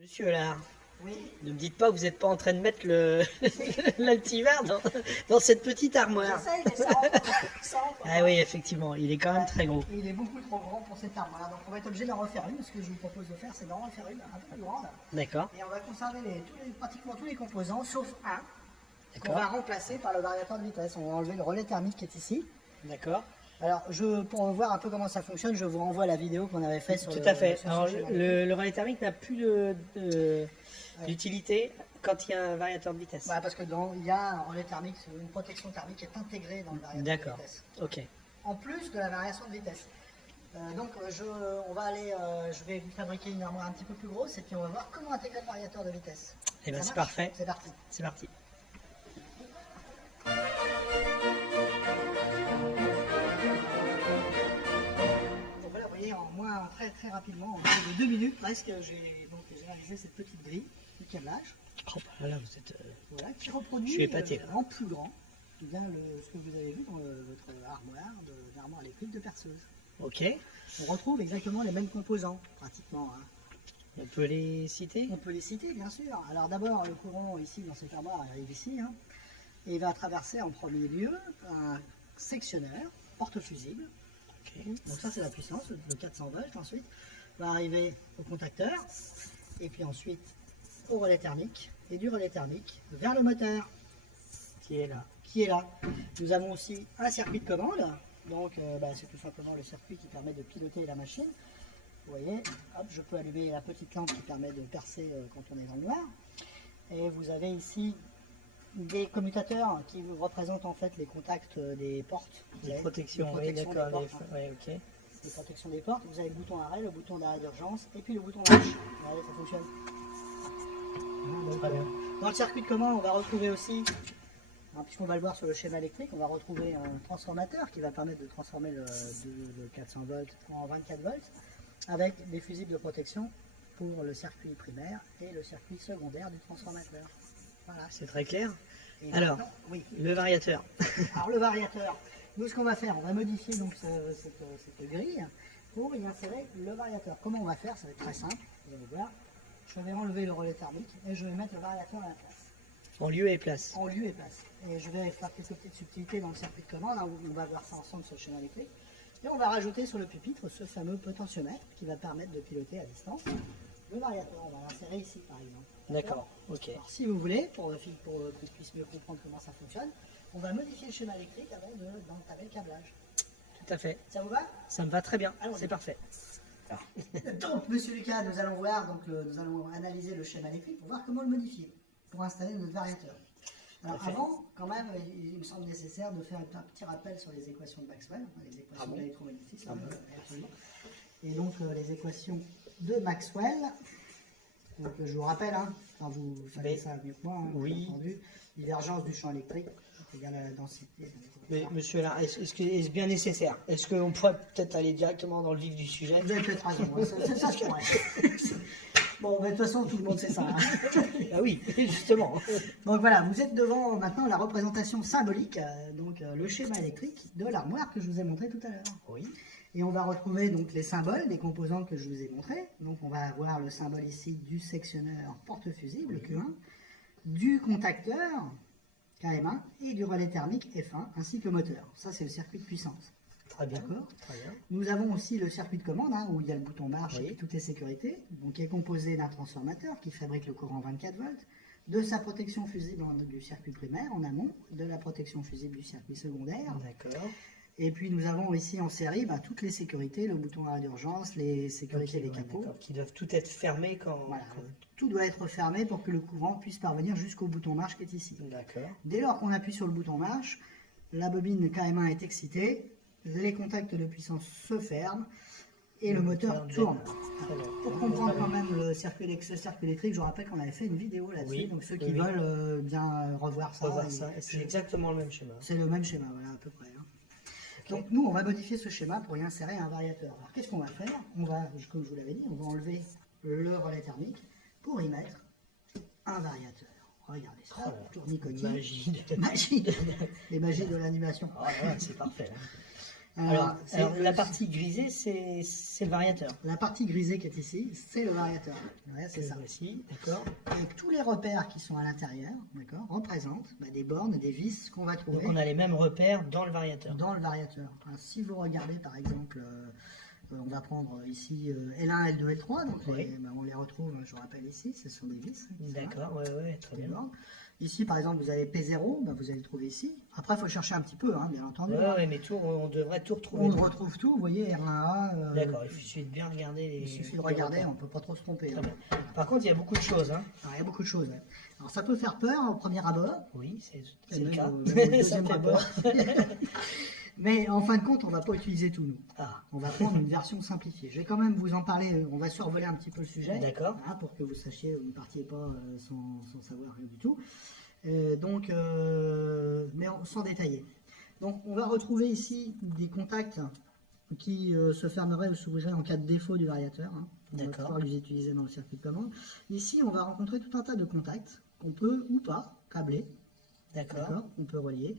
Monsieur là, Oui, ne me dites pas que vous n'êtes pas en train de mettre l'altivar dans cette petite armoire. j'essaye, mais ça rentre pas. Ça rentre pas. Ah oui, effectivement, il est quand même très gros. Il est beaucoup trop grand pour cette armoire, donc on va être obligé d'en refaire une. Ce que je vous propose de faire, c'est d'en refaire une un peu plus grande. D'accord, Et on va conserver pratiquement tous les composants, sauf un, qu'on d'accord, va remplacer par le variateur de vitesse. On va enlever le relais thermique qui est ici. d'accord. Alors, pour voir un peu comment ça fonctionne, je vous renvoie à la vidéo qu'on avait faite sur Tout le à fait. sur ce Alors, schéma. le relais thermique n'a plus d'utilité quand il y a un variateur de vitesse. Voilà, parce que il y a un relais thermique, une protection thermique qui est intégrée dans le variateur de D'accord, vitesse. ok. En plus de la variation de vitesse. Je vais vous fabriquer une armoire un petit peu plus grosse et puis on va voir comment intégrer le variateur de vitesse. Eh bien, Ça c'est marche. parfait. C'est parti. C'est parti. Donc voilà, vous voyez, très très rapidement, en moins de 2 minutes presque, j'ai réalisé cette petite grille de câblage, Oh, bah là, vous êtes... voilà, qui reproduit Je suis épaté, là. en plus grand bien ce que vous avez vu dans votre armoire, l'armoire électrique de perceuse. Ok. On retrouve exactement les mêmes composants, pratiquement. Hein. On peut les citer? On peut les citer, bien sûr. Alors d'abord, le courant ici, dans cette armoire, arrive ici, hein, et va traverser en premier lieu un sectionneur porte-fusible. Ok. Donc ça, c'est la puissance, le 400 volts. Ensuite, va arriver au contacteur, et puis ensuite au relais thermique, et du relais thermique vers le moteur, Qui est là? qui est là. Nous avons aussi un circuit de commande. Donc c'est tout simplement le circuit qui permet de piloter la machine. Vous voyez, hop, je peux allumer la petite lampe qui permet de percer quand on est dans le noir. Et vous avez ici des commutateurs qui vous représentent en fait les contacts des portes. Vous Les avez protections, les oui, protections d'accord. des portes, hein. Ouais, ok. Les protections des portes. Vous avez le bouton arrêt, le bouton d'arrêt d'urgence et puis le bouton marche. Regardez, ça fonctionne. Voilà, donc, Très bien. dans le circuit de commande, on va retrouver aussi, hein, puisqu'on va le voir sur le schéma électrique, on va retrouver un transformateur qui va permettre de transformer le 400 volts en 24 volts avec des fusibles de protection pour le circuit primaire et le circuit secondaire du transformateur. Voilà. C'est très clair. Et Alors, maintenant, oui. le variateur. Alors le variateur, nous ce qu'on va faire, on va modifier donc cette grille pour y insérer le variateur. Comment on va faire? Ça va être très simple, vous allez voir. Je vais enlever le relais thermique et je vais mettre le variateur à la place. En lieu et place. En lieu et place. Et je vais faire quelques petites subtilités dans le circuit de commande, hein, où on va voir ça ensemble sur le schéma électrique. Et on va rajouter sur le pupitre ce fameux potentiomètre qui va permettre de piloter à distance le variateur. On va l'insérer ici par exemple. D'accord, ok. Alors, si vous voulez, pour qu'on puisse mieux comprendre comment ça fonctionne, on va modifier le schéma électrique avant d'entamer le câblage. Tout à fait. Ça vous va? Ça me va très bien. Allons-y. C'est parfait. Donc, monsieur Lucas, nous allons voir, nous allons analyser le schéma électrique pour voir comment le modifier, pour installer notre variateur. Alors Parfait. avant, quand même, il me semble nécessaire de faire un petit rappel sur les équations de Maxwell, les équations Ah bon? de l'électromagnétisme. Ah bon? Absolument. Et donc les équations de Maxwell, donc je vous rappelle, hein, enfin, vous savez ça mieux que moi, hein, Oui. bien entendu, divergence du champ électrique égale à la densité. Mais monsieur là, est-ce bien nécessaire? Est-ce qu'on pourrait peut-être aller directement dans le vif du sujet? Vous avez peut-être raison, hein, c'est ça ce qu'on est. Bon, mais de toute façon, tout le monde sait ça. Hein. Ah oui, justement. Donc voilà, vous êtes devant maintenant la représentation symbolique, le schéma électrique de l'armoire que je vous ai montré tout à l'heure. Oui. Et on va retrouver donc les symboles des composants que je vous ai montrés. Donc on va avoir le symbole ici du sectionneur porte-fusible Q1, du contacteur KM1 et du relais thermique F1 ainsi que le moteur. Ça c'est le circuit de puissance. Très bien. D'accord. Très bien. Nous avons aussi le circuit de commande hein, où il y a le bouton marche Oui. et toutes les sécurités, donc qui est composé d'un transformateur qui fabrique le courant 24 volts, de sa protection fusible du circuit primaire en amont, de la protection fusible du circuit secondaire. D'accord. Et puis nous avons ici en série toutes les sécurités, le bouton arrêt d'urgence, les sécurités des capots. D'accord. Qui doivent tout être fermés quand... Voilà. Tout doit être fermé pour que le courant puisse parvenir jusqu'au bouton marche qui est ici. D'accord. Dès lors qu'on appuie sur le bouton marche, la bobine KM1 est excitée, les contacts de puissance se ferment et le moteur tourne. Très bien. Pour comprendre quand même le circuit électrique, je vous rappelle qu'on avait fait une vidéo là-dessus, Oui, donc ceux oui, qui oui. veulent bien revoir ça. Revoir ça. C'est exactement le même schéma. C'est le même schéma, voilà, à peu près. Hein. Ok. Donc nous, on va modifier ce schéma pour y insérer un variateur. Alors qu'est-ce qu'on va faire? On va, comme je vous l'avais dit, on va enlever le relais thermique pour y mettre un variateur. Regardez ça, Oh tournicotis. Magie. Magie. Les magies de l'animation. Ah ouais, c'est parfait. Là. Alors, c'est la partie grisée, c'est le variateur. la partie grisée qui est ici, c'est le variateur. Ouais, c'est ça. Voici, d'accord. Et tous les repères qui sont à l'intérieur, d'accord, représentent des bornes, des vis qu'on va trouver Donc on a les mêmes repères dans le variateur. dans le variateur. Alors, si vous regardez par exemple, on va prendre ici L1, L2, L3, donc Oui. on les retrouve, je vous rappelle ici, ce sont des vis. D'accord, ouais, très Des bien. bornes. Ici par exemple vous avez P0, vous allez le trouver ici. Après il faut chercher un petit peu, hein, bien entendu. Ouais, mais on devrait tout retrouver. On retrouve tout, vous voyez, R1A. D'accord, il suffit de bien regarder les. Il suffit de les regarder, repères. on ne peut pas trop se tromper. Très Hein. bien. Par contre, il y a beaucoup de choses. Hein. Alors, il y a beaucoup de choses. Ouais. Alors ça peut faire peur au premier abord. Oui, c'est Et le même cas. au Ça deuxième me fait abord. peur. Mais en fin de compte, on ne va pas utiliser tout nous. Ah, On va prendre une version simplifiée. Je vais quand même vous en parler, on va survoler un petit peu le sujet. d'accord. Hein, pour que vous sachiez, vous ne partiez pas sans savoir rien du tout. Sans détailler. Donc on va retrouver ici des contacts qui se fermeraient ou s'ouvriraient en cas de défaut du variateur. Hein. On va D'accord. pouvoir les utiliser dans le circuit de commande. Ici, on va rencontrer tout un tas de contacts qu'on peut ou pas câbler. D'accord. On peut relier.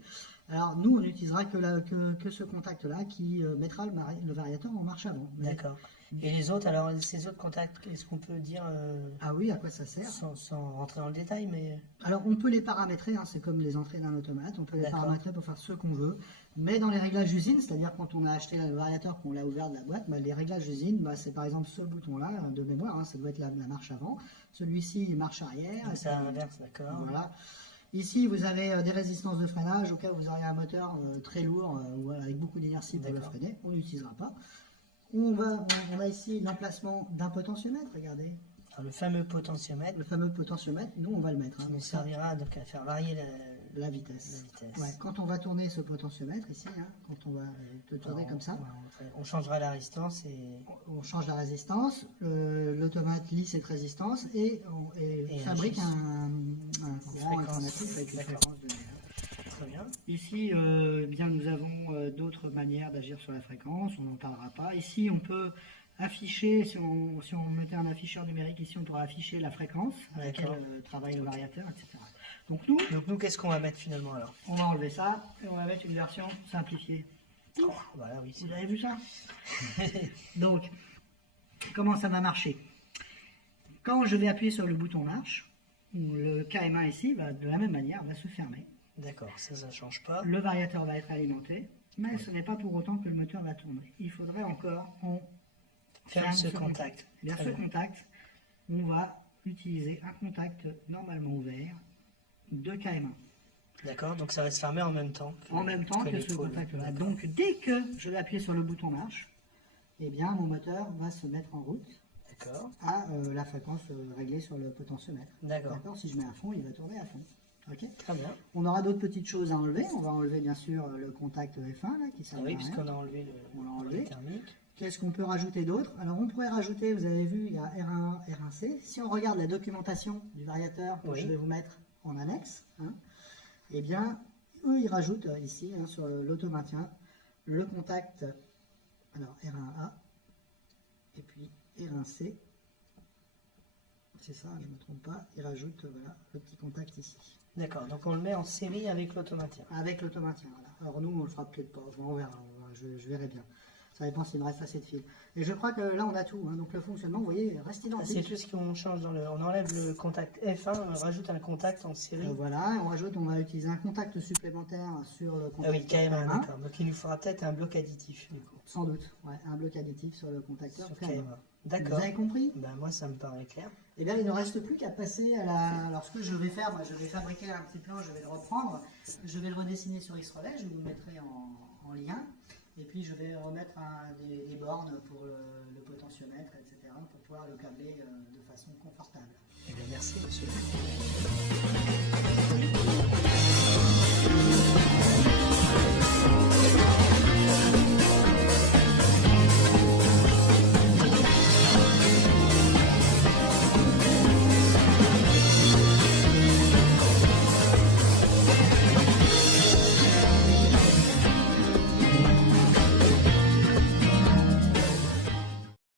Alors nous, on n'utilisera que ce contact-là qui mettra le variateur en marche avant. D'accord. Et les autres, alors ces autres contacts, est-ce qu'on peut dire Ah oui, à quoi ça sert? sans rentrer dans le détail, mais. Alors on peut les paramétrer, hein, c'est comme les entrées d'un automate, on peut les D'accord. paramétrer pour faire ce qu'on veut. Mais dans les réglages d'usine, c'est-à-dire quand on a acheté le variateur, qu'on l'a ouvert de la boîte, les réglages d'usine, c'est par exemple ce bouton-là de mémoire, hein, ça doit être la marche avant. Celui-ci, marche arrière. Donc ça inverse, d'accord. Voilà. Ici, vous avez des résistances de freinage au cas où vous auriez un moteur très lourd ou avec beaucoup d'inertie pour le D'accord. freiner. On n'utilisera pas. On a ici l'emplacement d'un potentiomètre, regardez. Alors, le fameux potentiomètre Le fameux potentiomètre, nous on va le mettre. Hein, qui nous donc ça, servira donc à faire varier la vitesse. la vitesse. Ouais, quand on va tourner ce potentiomètre ici, hein, quand on va le tourner Alors, comme ça, on changera la résistance et on change la résistance, l'automate lit cette résistance et Et fabrique agisse. un courant fréquence. alternatif avec une D'accord. fréquence donnée. très bien. Ici, bien, nous avons d'autres manières d'agir sur la fréquence, on n'en parlera pas. Ici, on peut afficher, si on mettait un afficheur numérique ici, on pourra afficher la fréquence à laquelle D'accord. travaille le variateur, etc. Donc Donc nous, qu'est-ce qu'on va mettre finalement alors? on va enlever ça et on va mettre une version simplifiée. Oh, voilà, oui. Vous avez vu ça? Donc, comment ça va marcher? Quand je vais appuyer sur le bouton marche, le KM1 ici, de la même manière, va se fermer. D'accord, ça ne change pas. Le variateur va être alimenté, mais ce n'est pas pour autant que le moteur va tourner. Il faudrait encore qu'on Ferme ce contact. Eh bien, Très ce bien. contact, on va utiliser un contact normalement ouvert de KM1. D'accord, donc ça va se fermer en même temps. En même temps que les ce pôles. contact-là. Donc, dès que je vais appuyer sur le bouton marche, eh bien, mon moteur va se mettre en route D'accord, à la fréquence réglée sur le potentiomètre. d'accord. D'accord. Si je mets à fond, il va tourner à fond. Ok. Très bien. On aura d'autres petites choses à enlever. On va enlever bien sûr le contact F1 là, qui sert Ah à oui, rien. puisqu'on a enlevé On l'a le enlevé. thermique. Qu'est-ce qu'on peut rajouter d'autre? Alors on pourrait rajouter, vous avez vu, il y a R1A, R1C. Si on regarde la documentation du variateur que Oui. je vais vous mettre en annexe, hein, eh bien, eux ils rajoutent ici sur l'automaintien le contact, alors R1A et puis R1C. C'est ça, je ne me trompe pas. Ils rajoutent voilà, le petit contact ici. D'accord, donc on le met en série avec l'automaintien. Avec l'automaintien, voilà. Alors nous, on le fera peut-être pas, on verra, je verrai bien. Ça dépend s'il me reste assez de fil. Et je crois que là, on a tout. Hein. Donc le fonctionnement, vous voyez, reste Ah, c'est identique. tout ce qu'on change dans le. On enlève le contact F1, on rajoute un contact en série. Voilà, on va utiliser un contact supplémentaire sur le Ah contact oui, KM1, KM1. d'accord. Donc il nous faudra peut-être un bloc additif du coup. Sans doute, ouais, un bloc additif sur le contacteur Sur KM1. KM1. Vous D'accord. avez compris? Ben, moi ça me paraît clair. Eh bien, il ne reste plus qu'à passer à la... Alors, ce que je vais faire, moi, je vais fabriquer un petit plan, je vais le reprendre, je vais le redessiner sur X-Relay, je vous le mettrai en lien, et puis je vais remettre des bornes pour le potentiomètre, etc., pour pouvoir le câbler de façon confortable. Eh bien, merci monsieur.